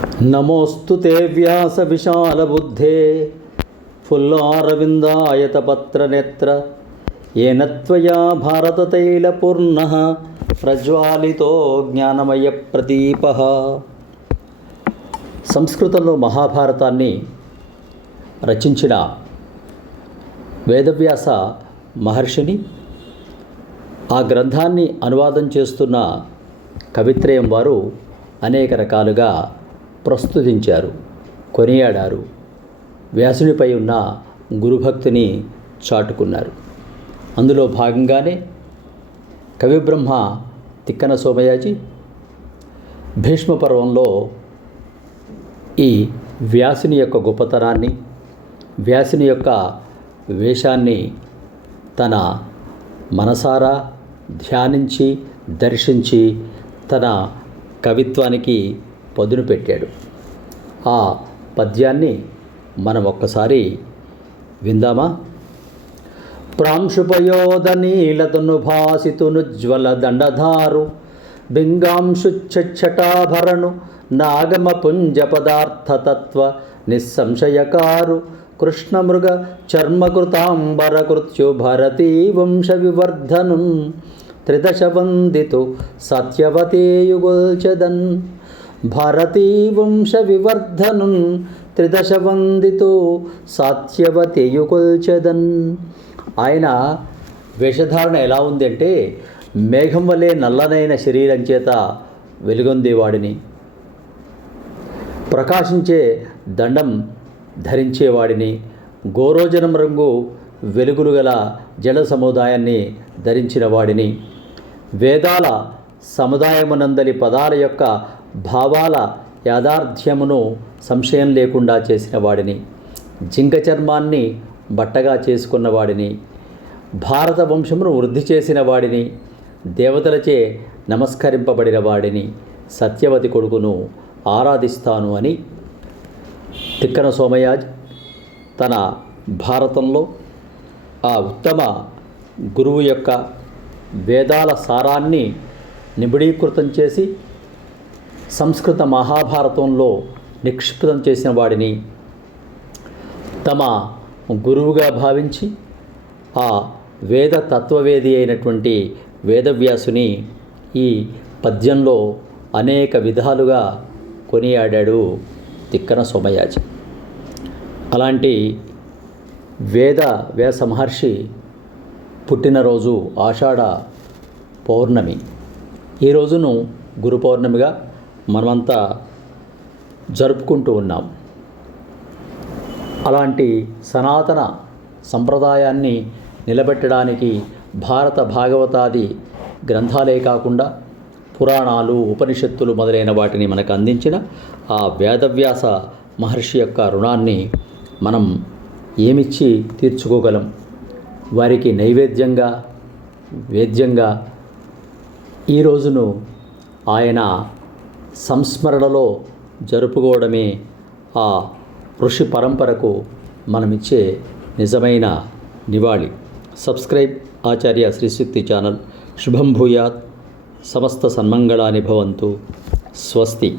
నమోస్తు తే వ్యాస విశాలబుద్ధే ఫుల్లారవిందాయతపత్రనేత్ర ఏన త్వయా భారతతైలపూర్ణః ప్రజ్వాలితో జ్ఞానమయ ప్రదీపః. సంస్కృతంలో మహాభారతాన్ని రచించిన వేదవ్యాస మహర్షిని, ఆ గ్రంథాన్ని అనువాదం చేస్తున్న కవిత్రయం వారు అనేక రకాలుగా ప్రస్తుతించారు, కొనియాడారు. వ్యాసునిపై ఉన్న గురుభక్తిని చాటుకున్నారు. అందులో భాగంగానే కవిబ్రహ్మ తిక్కన సోమయాజి భీష్మ పర్వంలో ఈ వ్యాసుని యొక్క గొప్పతనాన్ని, వ్యాసుని యొక్క వేషాన్ని తన మనసారా ధ్యానించి దర్శించి తన కవిత్వానికి పదును పెట్టాడు. ఆ పద్యాన్ని మనం ఒక్కసారి విందామా? ప్రాంశుపయోధ నీలతను భాసితునుజ్వల దండధారు బింగాంశుచ్చటాభరణు నాగమ పుంజ పదార్థతత్వ నిస్సంశయకారు కృష్ణమృగ చర్మకృతాంబరకృత్యు భారతీ వంశ వివర్ధను త్రిదశ వందితు సత్యవతేయుగోల్చదన్. భారతీ వంశ వివర్ధను త్రిదశ వందితు సత్యవతేయుగోల్చదన్. ఆయన వేషధారణ ఎలా ఉంది అంటే, మేఘం వలె నల్లనైన శరీరం చేత వెలుగొందేవాడిని, ప్రకాశించే దండం ధరించేవాడిని, గోరోజనం రంగు వెలుగులు గల జల సముదాయాన్ని ధరించిన వాడిని, వేదాల సముదాయమునందలి పదాల యొక్క భావాల యాథార్థ్యమును సంశయం లేకుండా చేసిన వాడిని, జింక చర్మాన్ని బట్టగా చేసుకున్న వాడిని, భారత వంశమును వృద్ధి చేసిన వాడిని, దేవతలచే నమస్కరింపబడిన వాడిని, సత్యవతి కొడుకును ఆరాధిస్తాను అని తిక్కన సోమయాజి తన భారతంలో ఆ ఉత్తమ గురువు యొక్క వేదాల సారాన్ని నిబిడీకృతం చేసి సంస్కృత మహాభారతంలో నిక్షిప్తం చేసిన వాడిని తమ గురువుగా భావించి ఆ వేద తత్వవేది అయినటువంటి వేదవ్యాసుని ఈ పద్యంలో అనేక విధాలుగా కొనియాడాడు తిక్కన సోమయాజి. అలాంటి వ్యాస మహర్షి పుట్టినరోజు ఆషాఢ పౌర్ణమి. ఈ రోజును గురు పౌర్ణమిగా మనమంతా జరుపుకుంటూ ఉన్నాం. అలాంటి సనాతన సంప్రదాయాన్ని నిలబెట్టడానికి భారత భాగవతాది గ్రంథాలే కాకుండా పురాణాలు, ఉపనిషత్తులు మొదలైన వాటిని మనకు అందించిన ఆ వేదవ్యాస మహర్షి యొక్క రుణాన్ని మనం ఏమిచ్చి తీర్చుకోగలం? వారికి నైవేద్యంగా, వేద్యంగా ఈ రోజును ఆయన సంస్మరణలో జరుపుకోవడమే ఆ ఋషి పరంపరకు మనమిచ్చే నిజమైన నివాళి. సబ్స్క్రైబ్ ఆచార్య శ్రీశక్తి ఛానల్. శుభం భూయాత్. సమస్త సన్మంగళాని భవంతు. స్వస్తి.